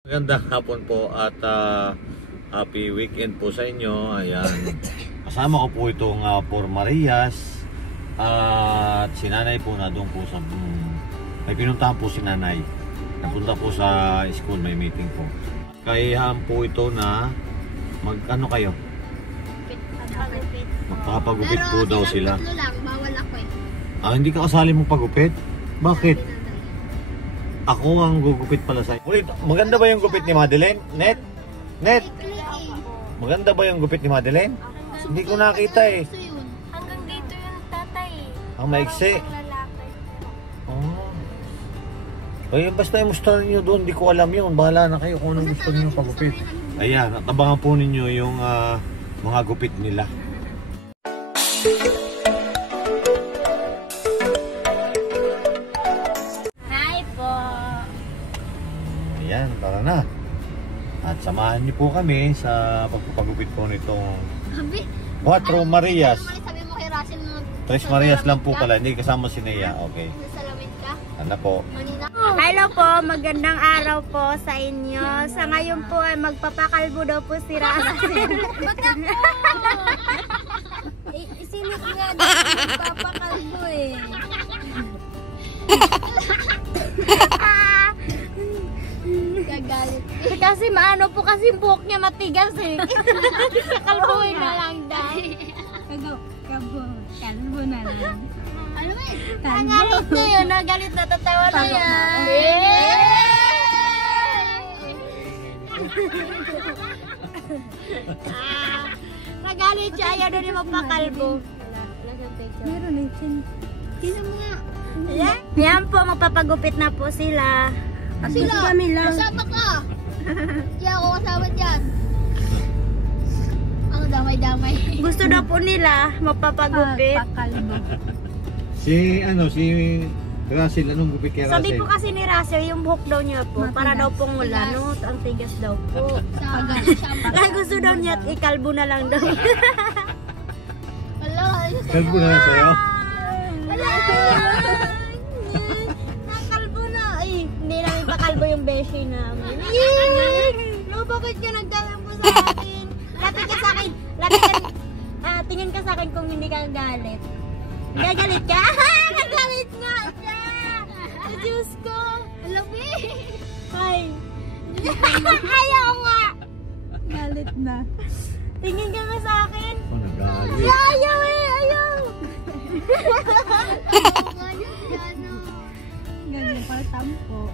Magandang hapon po at happy weekend po sa inyo. Ayan. Kasama ko po itong Por Marias at si nanay po na doon po sa may pinuntahan po si nanay. Napunta po sa school, may meeting po. Kaya po ito na ano kayo? Magpapagupit po daw sila. Pero lang, bawal ako eh. Hindi ka kasali mong pagupit? Bakit? Ako ang gugupit pala sa'yo. Ulit, maganda ba yung gupit ni Madeline? Net? Net? Maganda ba yung gupit ni Madeline? Hindi ko nakita eh. Hanggang dito yung tatay. Ang maiksi. Oh. Ayun, basta yung gusto niyo doon, hindi ko alam yun. Bahala na kayo kung anong gusto niyo pagupit. Ayan, at abangan po ninyo yung mga gupit nila. Ayan, tara na. At samahan niyo po kami sa pagpapagupit po nitong Cuatro Marias. Sabi mo kay Russell mo. Tres Marias lang po pala, hindi kasama si Nea. Okay. Salamin ka? Ano po? Hello po, magandang araw po sa inyo. Sa ngayon po ay magpapakalbo daw po si Russell. Isinip nga daw magpapakalbo eh. Gagalit. Kasi maano po kasi buhok niya matigas eh. Kalbuhin na lang daw. Kalbo na lang. Ano ba eh? Nagalit na yun, nagalit na tatawa na yan. Nagalit siya, ayaw doon yung magpakalbo. Meron eh. Tingnan mo nga. Yan po, magpapagupit na po sila. Sila, kami lang. Kasama ka. Hindi ako kasama dyan. Ang damay-damay. Gusto daw po nila magpapagupit. Si Russell, anong gupit kay Russell? Sabi po kasi ni Russell, yung buhok daw niya po, para daw pong wala, no? Ang tigas daw po. Kaya gusto daw niya at ikalbo na lang daw. Wala. Kalbo na lang sa'yo? Wala. Nakalbo na. Ay, hindi namin pakalbo yung beshi namin. No, bakit ka nagtatampo sa akin? Lapit ka sa akin. Lapit ka. Tingin ka sa akin kung hindi ka galit. Gagalit ka? Nagalit nga siya. Diyos ko. Alam mo eh. Ay. Ayaw nga. Galit na. Tingin ka nga sa akin. Oh, nagalit. Ayaw eh. Ayaw. Ganyan pala tampo.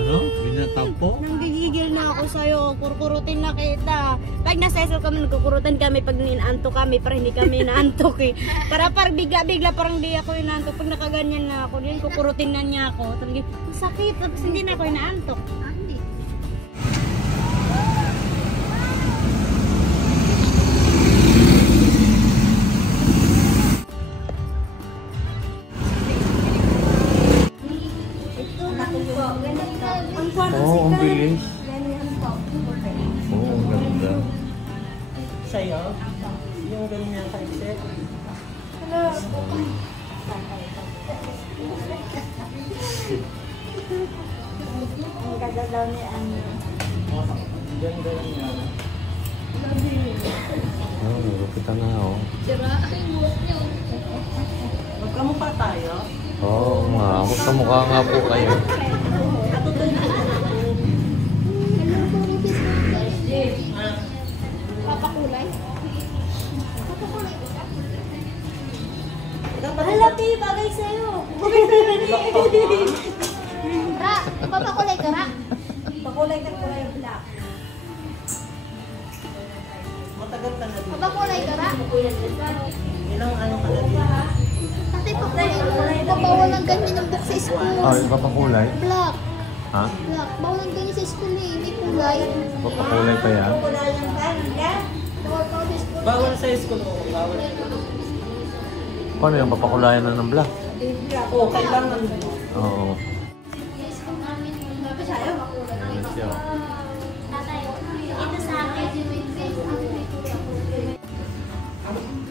Ano? Binatampo? Nanggigigil na ako sa'yo. Kurkurutin na kita. Pag nasa SL kami, nagkukurutin kami. Pag ninaantok kami, para hindi kami inaantok eh. Para bigla-bigla parang di ako inaantok. Pag nakaganyan na ako, din kukurutin na niya ako. Talagang sakit. Tapos hindi na ako inaantok. Oo, ang bilis. Oo, ang ganda. Sa'yo? Yung ganyan sa isip? Ang ganda daw ni Ano. Ganda lang yan. Oo, nagupitan na ako. Sira ay buhok niyo. Magkamukha tayo? Oo nga, magkamukha nga po kayo. Papakulay? Halati, bagay sa'yo. Ra, papakulay ka ra. Pakulay ka kulay black. Matagal ka na dito. Papakulay ka ra. Ilang ano ka na dito? Tatay pakulay. Bawal ang ganyan ng book sa school. Iba pang kulay? Black. Ha? Black. Bawal ang ganyan sa school eh. Hindi kulay. Iba pang kulay pa yan? Bawal pa sa school. Bawal sa school mo. Bawal. Paano yung papakulayan na ng black? Oo, kailangan. Oo. Ayan siya. Ito sa akin.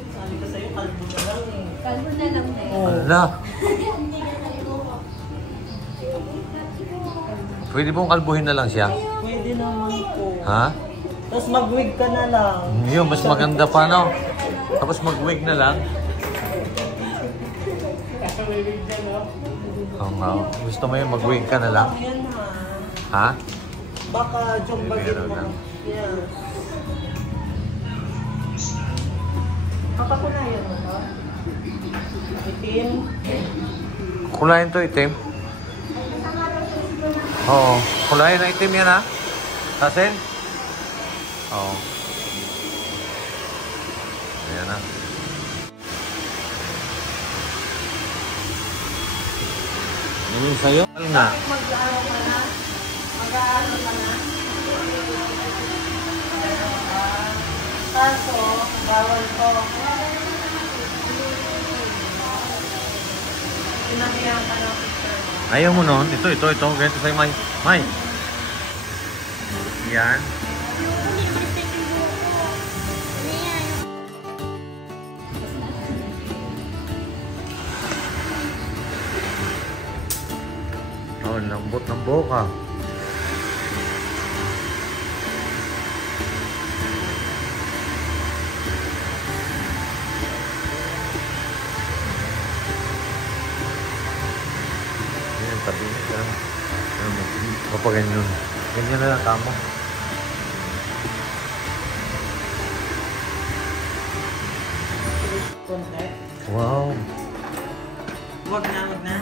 Sabi ko sa'yo, kalbo na lang eh. Kalbo na lang eh. Ala! Pwede pong kalbuhin na lang siya? Pwede Pwede naman po. Ha? Tapos mag-wig ka na lang. Yun, mas maganda pa, no? Tapos mag-wig na lang. Oo nga. Gusto mo yun, mag-wig ka na lang? Yan Ha? ha. Baka yung bagay Bibiro mo. lang. Yes. Papakunayan mo ba? Itim. Kulayan to itim? Oo. Kulayan na itim yan, ha? Tasin? Oo. Ayan na. Ano yung sa'yo? Ano nga? Mag-aaral ka na? Mag-aaral ka na? Kaso, bawal ko. Pinahiyan ka ng picture mo. Ayaw mo nun? Ito. Ganito sa'yo, May. May! Yan. Oh, lambot ng boka. Ayan, tabi niya. Kapag ganyan. Ganyan na lang kamo. Konti. Wow. Wag na.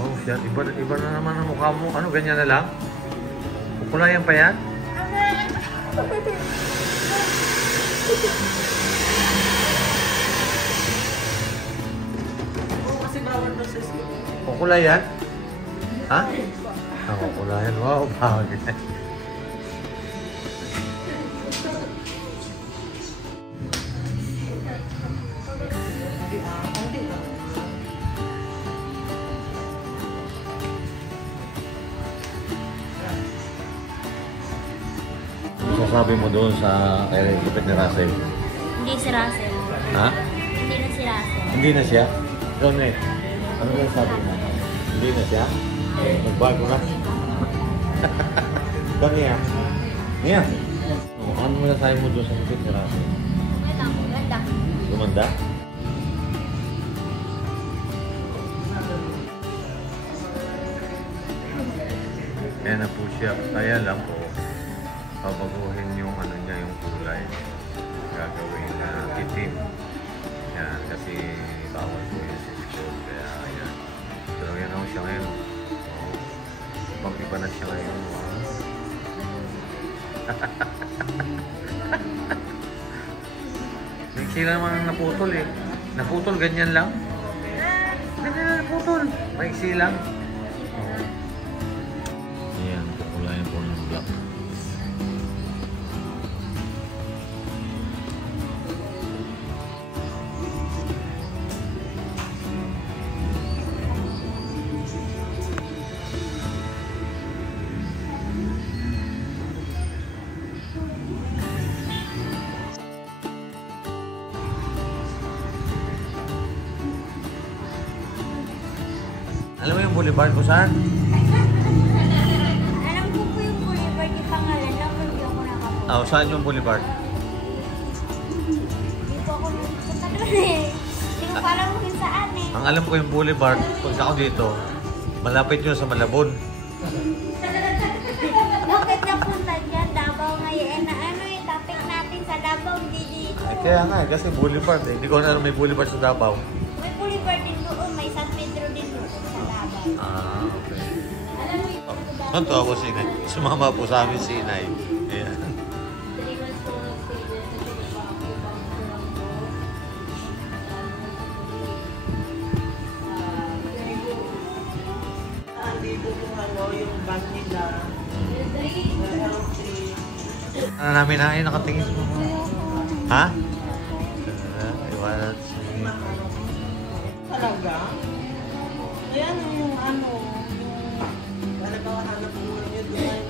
Oh, shit. Iba na naman ang mukha mo. Ano, ganyan na lang? Kukulayan pa yan? Oo, kasi bawal daw sa school. Kukulayan? Ha? Ah, kukulayan. Wow, bagay. Sasabi mo doon sa kapit ni Russell? Hindi si Russell. Ha? Hindi na si Russell. Hindi na siya? Ikaw na ano ba sabi mo? Hindi na siya? Nagbago na? Ikaw niya? Niya? Ano mo nasabi mo doon sa kapit ni Russell? Ganda. Lumanda? Kaya na po siya. Kaya lang po, babaguhin yung ano niya, yung kulay. Gagawin na itim. Yan, kasi bawal po yun sa school. Kaya yan. Pero yan ako siya ngayon. Oh. Pag-iba na siya ngayon. Maiksi lang naman ang naputol eh. Naputol, ganyan lang. Ganyan lang naputol. Maiksi lang. Ayan, kukulayan po ng black. Alam mo yung boulevard ko saan? Alam ko po yung boulevard yung pangalan lang, hindi ako nakapunta. Ah, saan yung boulevard? Hindi po ako nakapunta doon eh. Hindi ko pa alam kung saan eh. Ang alam ko yung boulevard, pag ako dito, malapit yun sa Malabon. Bakit napunta dyan? Davao ngayon na ano eh, topic natin sa Davao, hindi dito. Eh, kaya nga, kasi boulevard eh. Hindi ko na alam may boulevard sa Davao. May boulevard din doon, may San Pedro din doon sa Davao. Ah, okay. Alam mo yung Nanto ako si Inay. Sumama po sa amin si Inay. Ayan. Andito yung ano, yung bag nila. Healthy. Ano namin na? Ay, nakatingin mo. Ha? Iwanan si... Talaga? Ayan yung ano, yung halimbawa hanap mo yun, di ba yung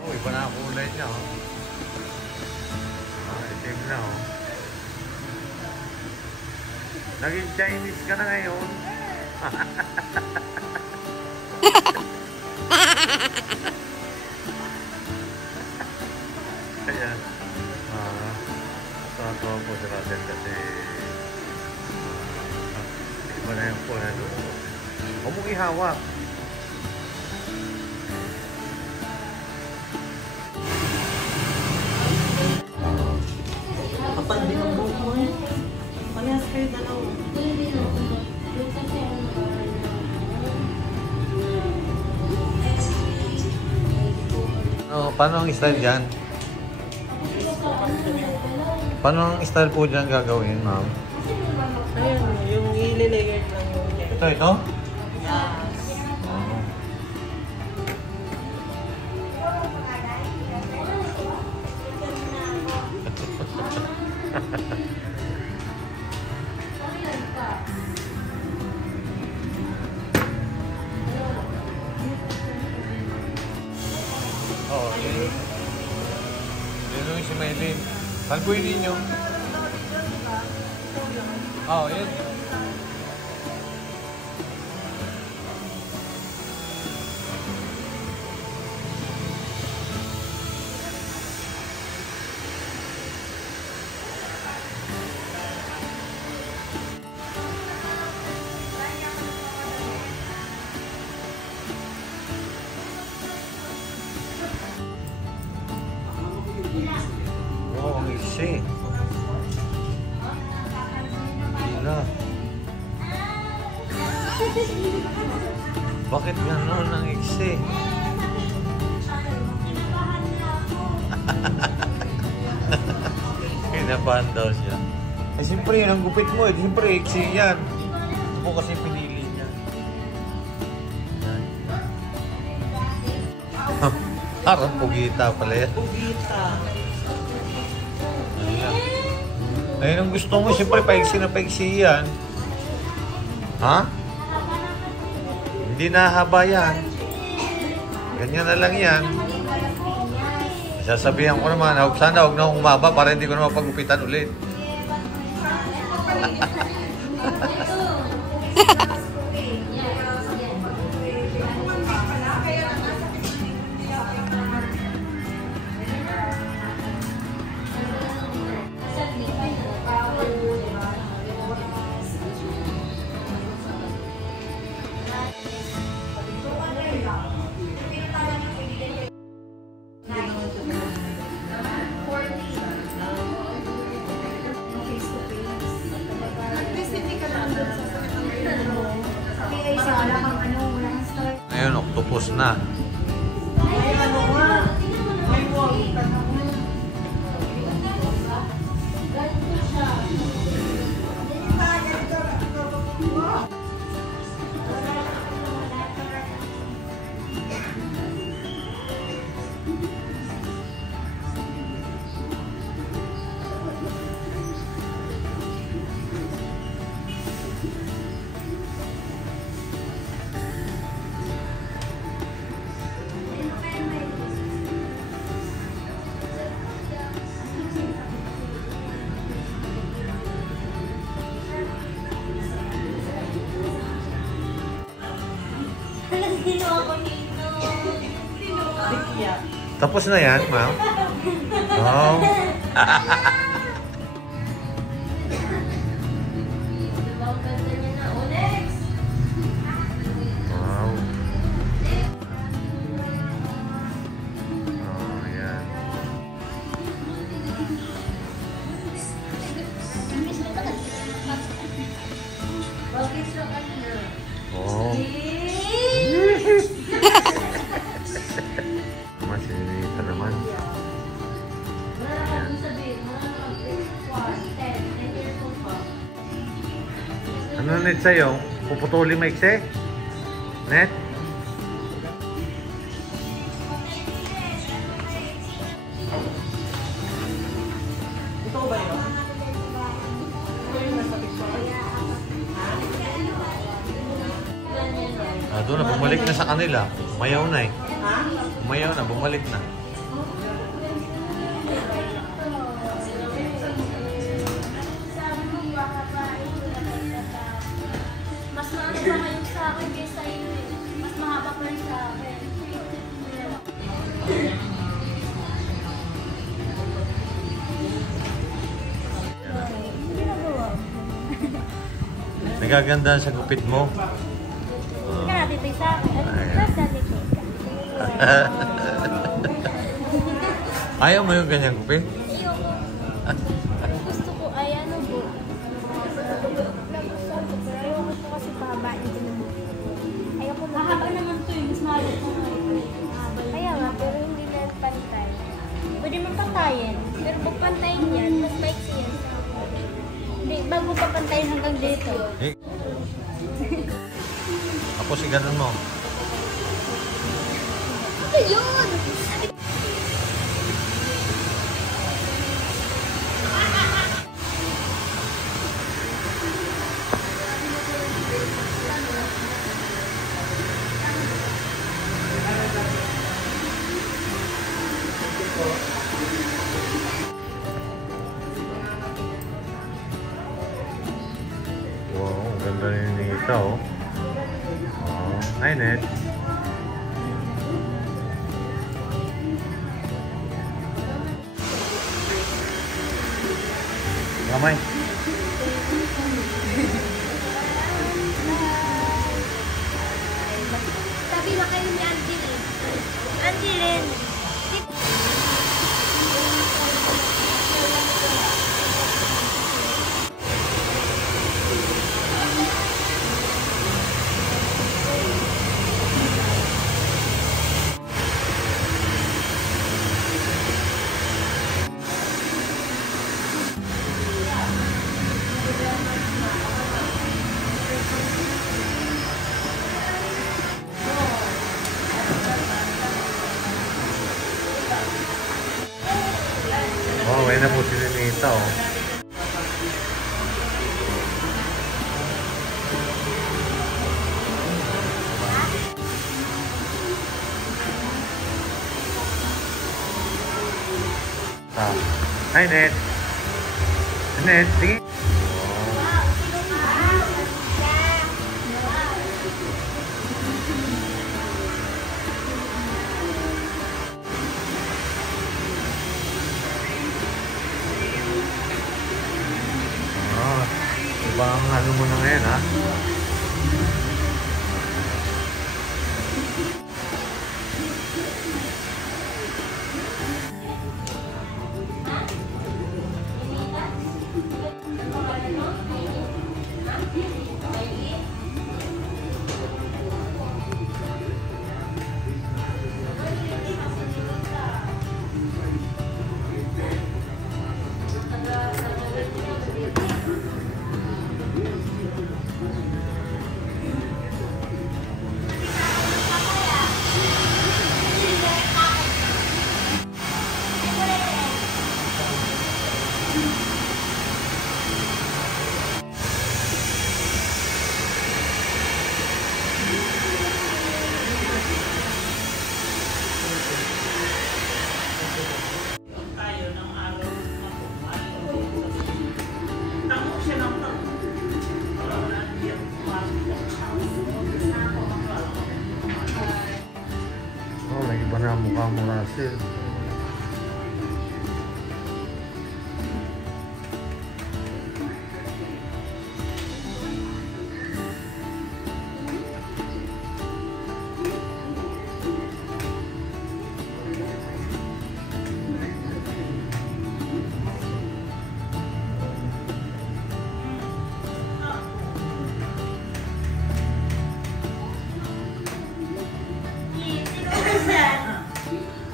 Oh, iba na ang kulay niya, oh. Ah, itim na, oh. Naging Chinese ka na ngayon. Ayan. Natuwa po si Russell kasi iba na yung phone na doon. Huwag mong ihawak. Kapal din ang buhok mo eh. Parehas kayo dalawa. Paano ang style dyan? Paano ang style po dyan gagawin, ma'am? Ayun, yung i-layer lang yung neck. Ito? Yes. Oo, yun. Yun yung si Maylin. Kalbuhin ninyo. Oo, yun. Oh, ang iksi. Gila. Bakit gano'n ang iksi? Kinabahan daw siya. Eh, siyempre yun ang gupit mo. Eh, siyempre, iksi yan. Ako kasi pinili niya. Yan. Parang pugita pala yan. Pugita. Ayun ang gusto mo, siyempre paiksi na paiksi yan. Ha? Hindi nahaba yan. Ganyan na lang yan. Sasabihan ko naman, sana huwag na humaba para hindi ko na mapagupitan ulit. Ngayon, octopus na. Ay, ano nga? May wall ka na. Dikya. Tapos na yan, ma'am? Oh. Wow. Oh, yan. Oh. Masinita naman. Ano net sa'yo? Puputuli maiksi? Net? Ito ba yun? Ito yung nasa picture. Doon na, bumalik na sa kanila. Mayaw na eh. Ha? Mayaw na, bumalik na. akin kaysa sa'yo eh. Mas mahaba pa rin sa akin. Nagaganda sa gupit mo. Hindi ka natin tayo sa akin. Mas natin tayo. Ayaw mo yung ganyang gupit? Ayoko. Gusto ko ay ano po. Pero ayoko ko kasi pahabain ko naman. Ayoko na. Mahaba naman to yung mas mahaba ko. Kaya nga, pero hindi na pantay. Pwede man pantayin. Pero pag pantayin yan, mas maiksi yan. Hindi, bago pa pantayin hanggang dito. Eh. Ako si ganun mo. Ano yun? Wow, ang ganda rin ni Ita, oh. Oh, hi, Ned. Kamay. Sabi na kayo ni Angeline. Angeline! Wow, ayun na po si Nita, oh. Ah. Hi, Ned. Ned, tingin. Iba ang ano mo na ngayon, ha? Oh, nag-iba na ang mukha mo, Russell.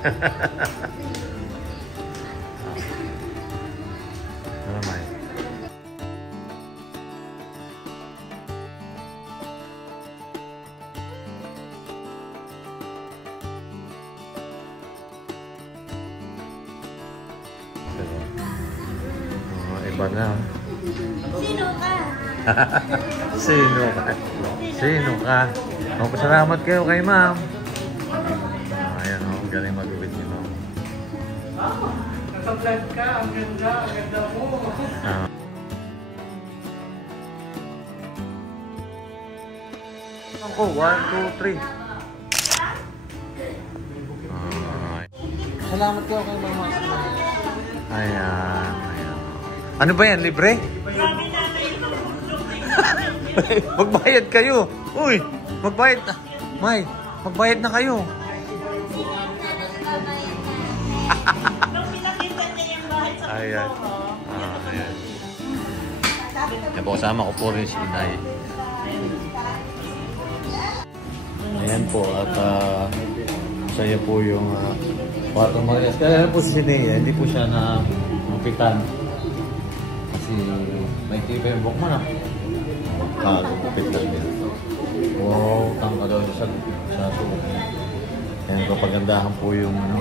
Ano may? Iba na. Sino ka? Sino ka? Sino ka? Oh, pasalamat kayo kay ma'am. Ayan, oh, galing mag-uwit ni ma'am. Nasa-vlog ka, ang ganda mo. Ako, 1, 2, 3. Salamat kayo kay mama. Ayan, ayan. Ano ba yan? Libre? Magbayad kayo. Uy, magbayad na. May, magbayad na kayo. Ayan. Ayan. Yan po, kasama ko po rin si Inay. Ayan po, at saya po yung Cuatro Marias. Kaya po si Sinea, hindi po siya na mapitan. Kasi may tiba yung buhok mo na. Magkagupit lang niya. Wow, tangka daw siya sa suot niya. Ayan, kapagandahan po yung ano.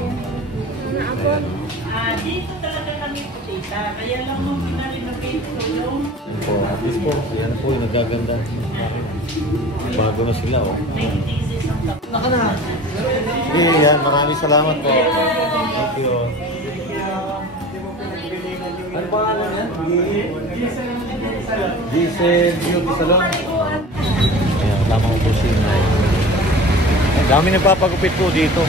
Dito talaga kami putita. Kaya lang nung pinarinogate ko yung... Ayan po, at least po, ayan po yung nagaganda. Bago na sila, oh. Naka na. Okay, yan. Maraming salamat po. Thank you. Ano ba ano yan? Giselle Beauty Salon. Ayan, tama ko po si Inay. Ang dami nagpapagupit po dito.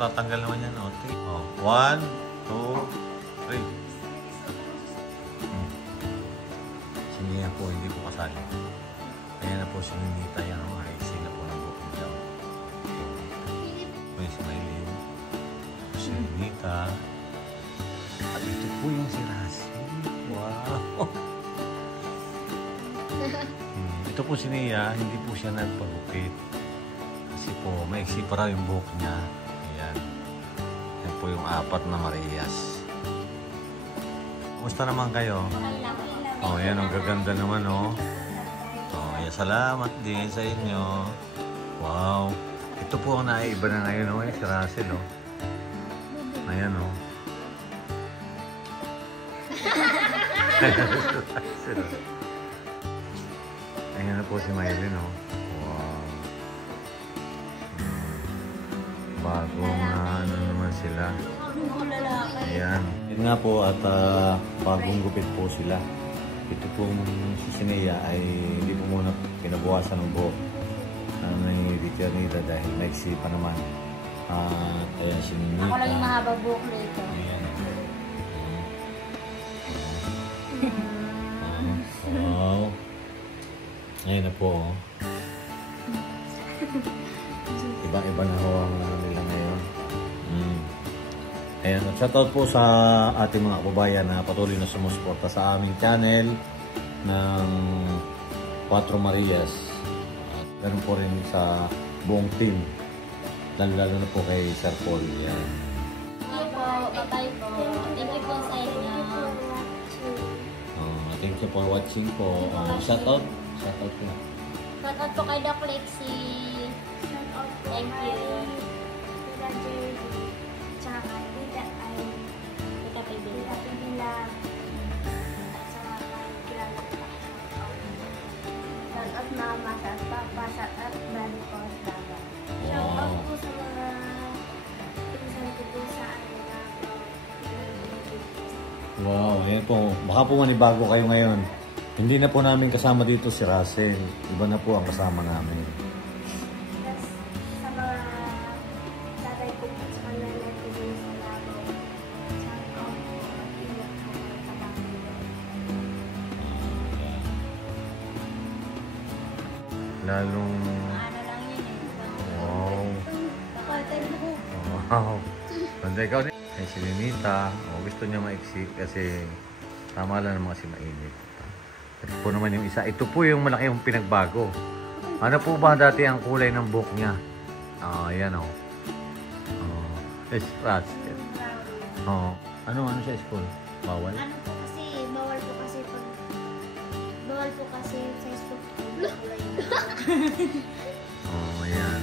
Tatanggal naman yan. Okay. Oh. 1, 2, 3. Siniya po, hindi po kasali. Ayan na po si Ninita yan. Ayusin na po ng bukong daw. May smiling. Si Ninita. At ito po yung si Razi. Wow! Ito po si Nia, hindi po siya nagpagupit. Kasi po, maiksi pa raw yung buhok niya. Yan po yung 4 na Marias. Kumusta naman kayo? Oh, yan ang gaganda naman, oh. Oh, yan, salamat din sa inyo. Wow. Ito po ang naiiba na ngayon, oh, si Russell, oh. Ayan, oh. Ayan na po si Mylene, oh. Bagong ano naman sila. Ayan. Yun nga po at bagong gupit po sila. Ito pong si Sinea ay hindi po muna pinabukasan ng buhok ng Victorita dahil maiksi pa naman. Ayan si Ninita. Ako lang yung mahaba buhok nito. Ayan. Wow. Ayan na po. Iba-iba na ho ang nila ngayon. Ayan, at shoutout po sa ating mga kababayan na patuloy na sumusuporta sa aming channel ng Cuatro Marias. At ganoon po rin sa buong team. Lalo na po kay Sir Paul. Yan. Hello po, bye-bye po. Thank you po sa inyo. Thank you for watching po. Shoutout. Shoutout po. Shoutout po kay Doc Lexi. Thank you. Tita Jerry. Tsaka Tita Ay. Tita Pibila. Tita Pibila. At saka kay Kilala pa. Shout out mama, shout out papa, shout out daddy ko, shout out. Shout out po sa mga pinsan ko po sa Wow, ayan po. Baka po manibago kayo ngayon. Hindi na po namin kasama dito si Russell. Iba na po ang kasama namin. sa mga tatay ko po sa kanila ko din sa labo. Shout out po. Ingat po sa bahay. Lalong... Ano lang yun eh. Wow. Kapatid mo. Wow. Banda ikaw din. Ay, si Ninita. Gusto niya maiksi kasi tama lang naman kasi mainit. Ito po naman yung isa. Ito po yung malaki yung pinagbago. Ano po ba dati ang kulay ng buhok niya? Ayan o. It's fast. Ano siya school? Bawal? Ano po kasi, bawal po kasi sa school. Ayan.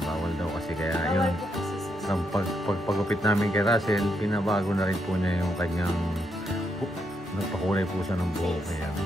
Bawal daw kasi kaya yun. Bawal po kasi sa Nang pagpagupit namin kay Russell, pinabago na rin po niya yung kanyang nagpakulay po siya ng buhok. Ayan.